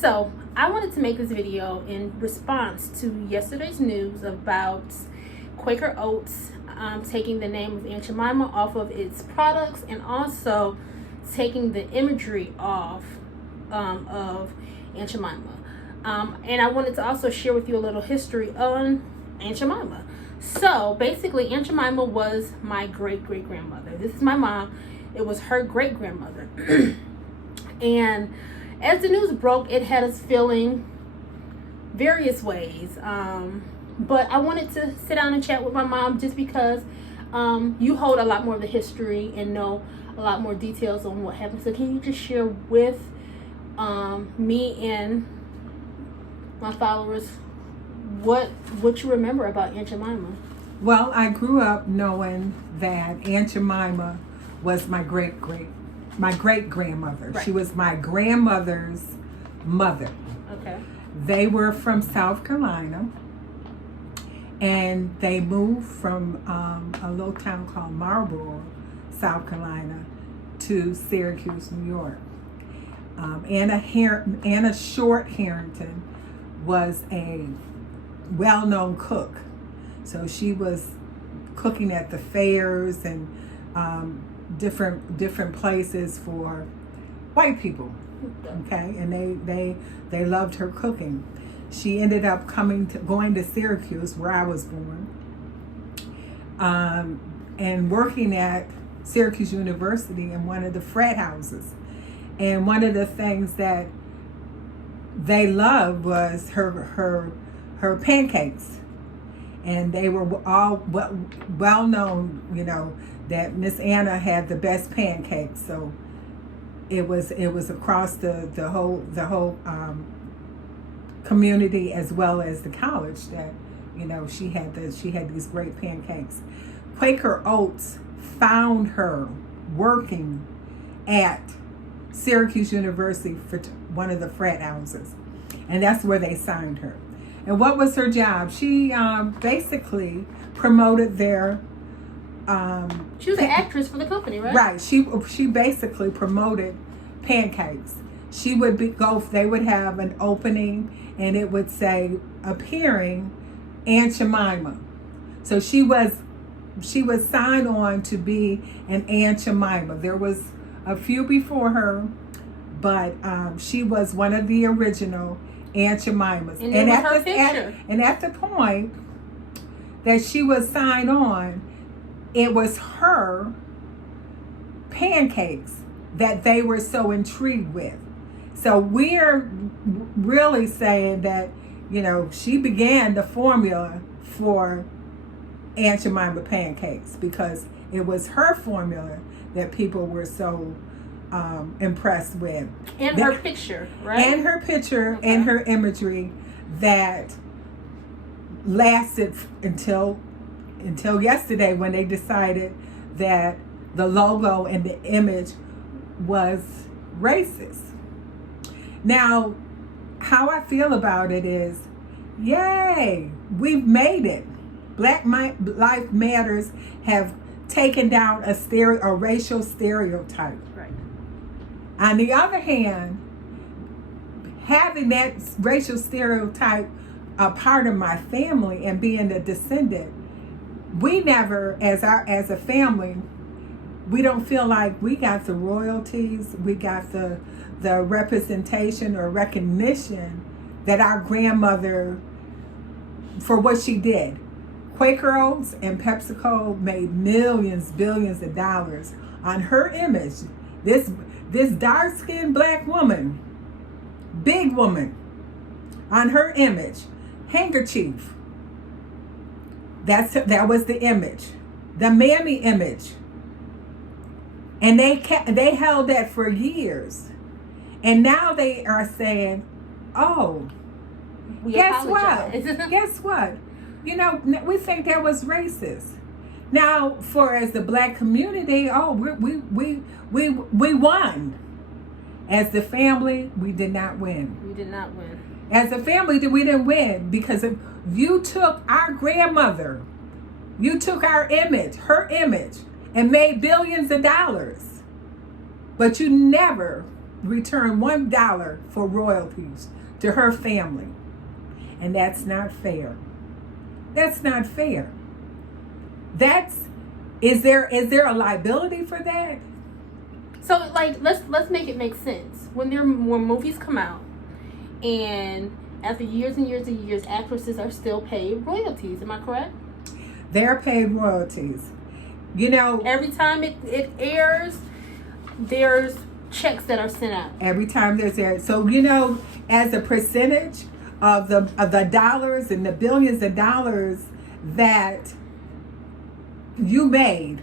So I wanted to make this video in response to yesterday's news about Quaker Oats taking the name of Aunt Jemima off of its products, and also taking the imagery off of Aunt Jemima. And I wanted to also share with you a little history on Aunt Jemima. So basically, Aunt Jemima was my great-great-grandmother. This is my mom. It was her great-grandmother. And as the news broke, it had us feeling various ways. But I wanted to sit down and chat with my mom just because you hold a lot more of the history and know a lot more details on what happened. So can you just share with me and my followers what you remember about Aunt Jemima? Well, I grew up knowing that Aunt Jemima was my great-grandmother. Right. She was my grandmother's mother. Okay. They were from South Carolina, and they moved from a little town called Marlboro, South Carolina, to Syracuse, New York. Anna Short Harrington was a well-known cook. So she was cooking at the fairs and different places for white people. Okay, and they loved her cooking. She ended up going to Syracuse, where I was born, and working at Syracuse University in one of the frat houses. And one of the things that they loved was her pancakes. And they were all well known, that Miss Anna had the best pancakes. So it was across the whole community, as well as the college, that she had these great pancakes. Quaker Oats found her working at Syracuse University for one of the frat houses, and that's where they signed her. And what was her job? She basically promoted their. She was an actress for the company, right? Right. She basically promoted pancakes. She would they would have an opening, and it would say appearing Aunt Jemima. So she was signed on to be an Aunt Jemima. There was a few before her, but she was one of the original Aunt Jemimas. And at her picture. And at the point that she was signed on, it was her pancakes that they were so intrigued with. So we're really saying that, she began the formula for Aunt Jemima pancakes, because it was her formula that people were so impressed with. And her picture, right? And her picture, okay. And her imagery that lasted until yesterday, when they decided that the logo and the image was racist. Now, how I feel about it is, yay, we've made it. Black Lives Matters have taken down a racial stereotype. Right. On the other hand, having that racial stereotype a part of my family and being a descendant, we never, as a family, we don't feel like we got the royalties, we got the representation or recognition that our grandmother, for what she did. Quaker Oats and PepsiCo made millions, billions of dollars on her image. This dark-skinned black woman, big woman, on her image, handkerchief. That was the image, the mammy image, and they held that for years, and now they are saying, "Oh, guess what? We think that was racist." Now, as the black community, we won. As the family, we did not win. We did not win. As a family, we didn't win, because if you took our grandmother, you took our image, her image, and made billions of dollars, but you never return $1 for royalties to her family. And that's not fair. That's not fair. Is there a liability for that? So like let's make it make sense. When movies come out, and after years and years and years, actresses are still paid royalties. Am I correct? They're paid royalties. Every time it airs, there's checks that are sent out. Every time there's air. So as a percentage of the dollars and the billions of dollars that you made,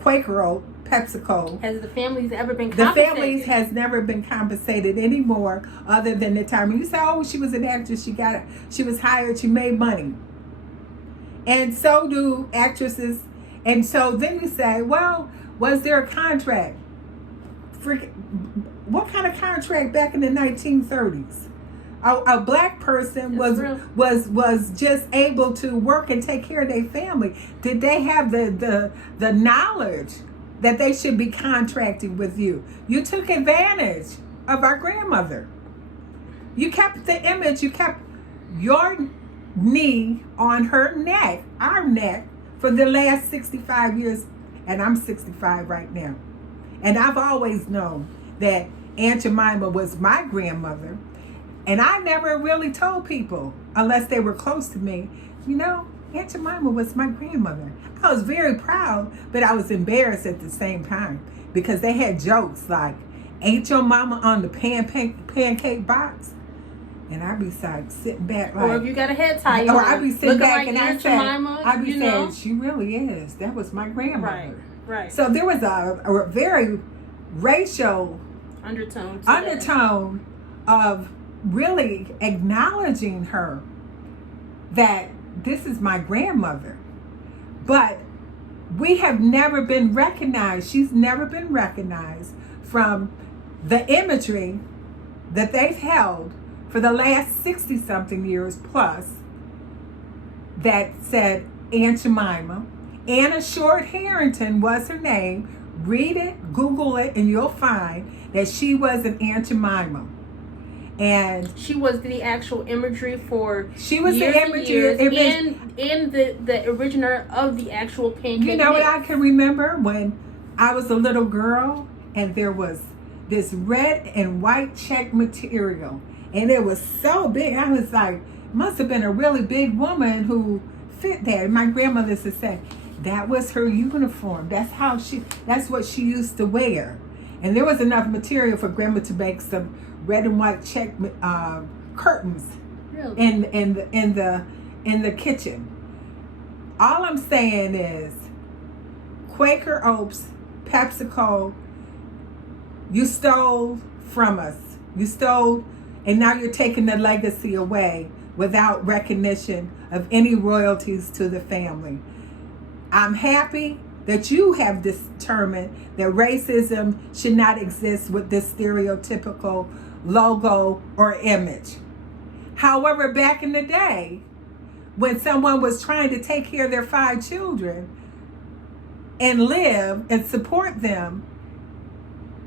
Quaker Oats, PepsiCo. Has the families ever been compensated? The families has never been compensated anymore, other than the time when you say, "Oh, she was an actress. She was hired. She made money." And so do actresses. And so then you say, "Well, was there a contract? What kind of contract back in the 1930s? A black person was just able to work and take care of their family. Did they have the knowledge that they should be contracting with you? You took advantage of our grandmother. You kept the image. You kept your knee on her neck, our neck, for the last 65 years. And I'm 65 right now. And I've always known that Aunt Jemima was my grandmother. And I never really told people, unless they were close to me, Aunt Jemima was my grandmother. I was very proud, but I was embarrassed at the same time, because they had jokes like, "Ain't your mama on the pancake box?" And I'd be like sitting back like, or if you got a head tie, or I'd be sitting back like and Aunt Jemima, I'd be saying, "She really is. That was my grandmother." Right. So there was a very racial undertone of really acknowledging her, that this is my grandmother. But we have never been recognized. She's never been recognized from the imagery that they've held for the last 60 something years plus, that said Aunt Jemima. Anna Short Harrington was her name. Read it, Google it, and you'll find that she was an Aunt Jemima. And she was the actual imagery for she was years the imagery and the originator of the actual pancake. What I can remember when I was a little girl, and there was this red and white check material, and it was so big. I was like, must have been a really big woman who fit that. And my grandmother used to say that was her uniform. That's what she used to wear. And there was enough material for grandma to make some red and white check curtains, really? in the kitchen. All I'm saying is, Quaker Oats, PepsiCo, you stole from us. You stole, and now you're taking the legacy away without recognition of any royalties to the family. I'm happy that you have determined that racism should not exist with this stereotypical logo or image. However, back in the day, when someone was trying to take care of their 5 children and live and support them,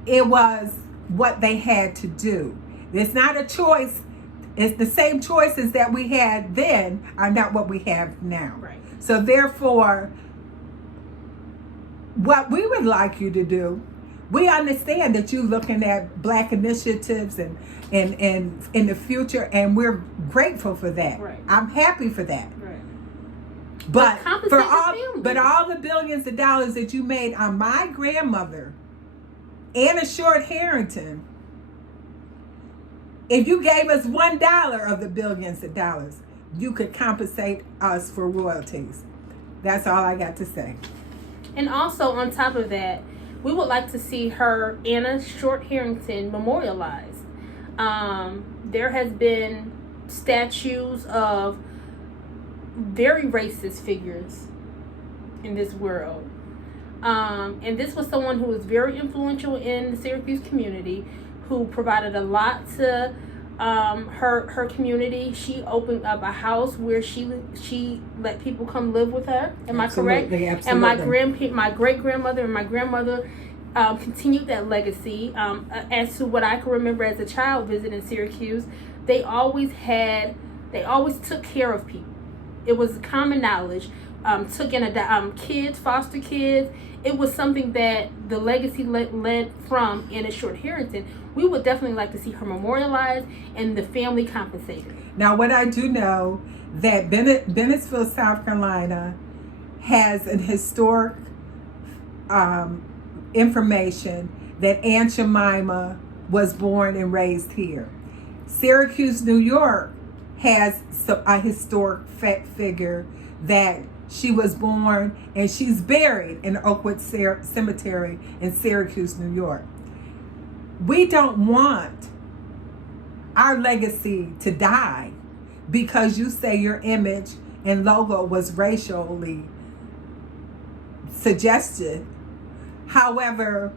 it was what they had to do. It's not a choice. It's the same choices that we had then are not what we have now. Right. So therefore, what we would like you to do, we understand that you're looking at Black initiatives and in the future, and we're grateful for that. Right. I'm happy for that. Right. But for all the billions of dollars that you made on my grandmother, Anna Short Harrington, if you gave us $1 of the billions of dollars, you could compensate us for royalties. That's all I got to say. And also, on top of that, we would like to see her, Anna Short Harrington, memorialized. There has been statues of very racist figures in this world. And this was someone who was very influential in the Syracuse community, who provided a lot to her community. She opened up a house where she let people come live with her. Am I correct? Absolutely. And my great grandmother and my grandmother continued that legacy. As to what I can remember as a child visiting Syracuse, they always took care of people. It was common knowledge. Took in kids, foster kids. It was something that the legacy led from Anna Short Harrington. We would definitely like to see her memorialized and the family compensated. Now, what I do know that Bennettsville, South Carolina, has an historic information that Aunt Jemima was born and raised here. Syracuse, New York, has a historic figure that she was born and she's buried in Oakwood Cemetery in Syracuse, New York. We don't want our legacy to die because you say your image and logo was racially suggested. However,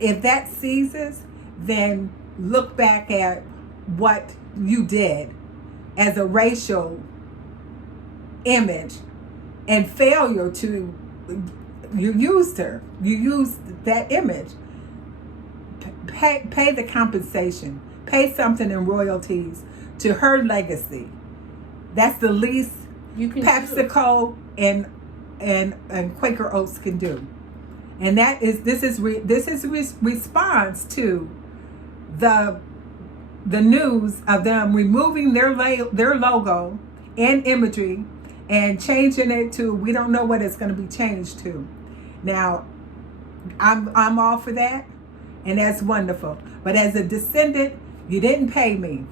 if that ceases, then look back at what you did as a racial image and failure to, you used that image. Pay the compensation, pay something in royalties to her legacy. That's the least You can PepsiCo and Quaker Oats can do. And this is response to the news of them removing their logo and imagery and changing it to, we don't know what it's going to be changed to. Now, I'm all for that, and that's wonderful. But as a descendant, you didn't pay me.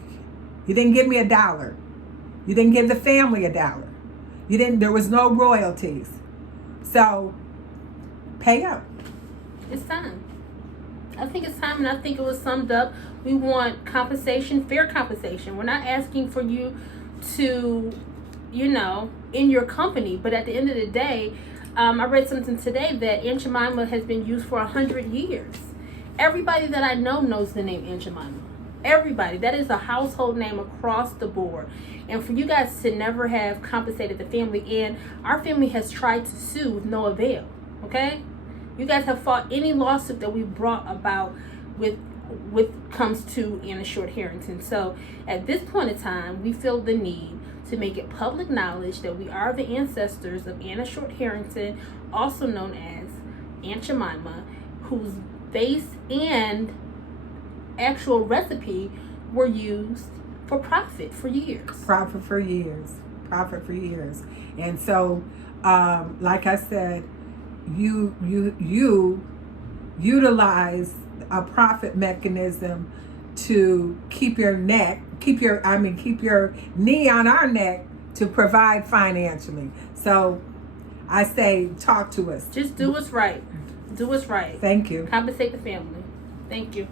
You didn't give me $1. You didn't give the family $1. There was no royalties. So pay up. It's time. I think it's time, and I think it was summed up. We want compensation, fair compensation. We're not asking for you to, in your company, but at the end of the day, I read something today that Aunt Jemima has been used for 100 years. Everybody that I know knows the name Aunt Jemima. Everybody. That is a household name across the board. And for you guys to never have compensated the family, and our family has tried to sue with no avail. Okay? You guys have fought any lawsuit that we brought about with comes to Anna Short Harrington. So at this point in time, we feel the need to make it public knowledge that we are the ancestors of Anna Short Harrington, also known as Aunt Jemima, whose base and actual recipe were used for profit for years. Profit for years. And so, like I said, you utilize a profit mechanism to keep your knee on our neck to provide financially. So I say, talk to us. Just do what's right. Do what's right. Thank you. Compensate the family. Thank you.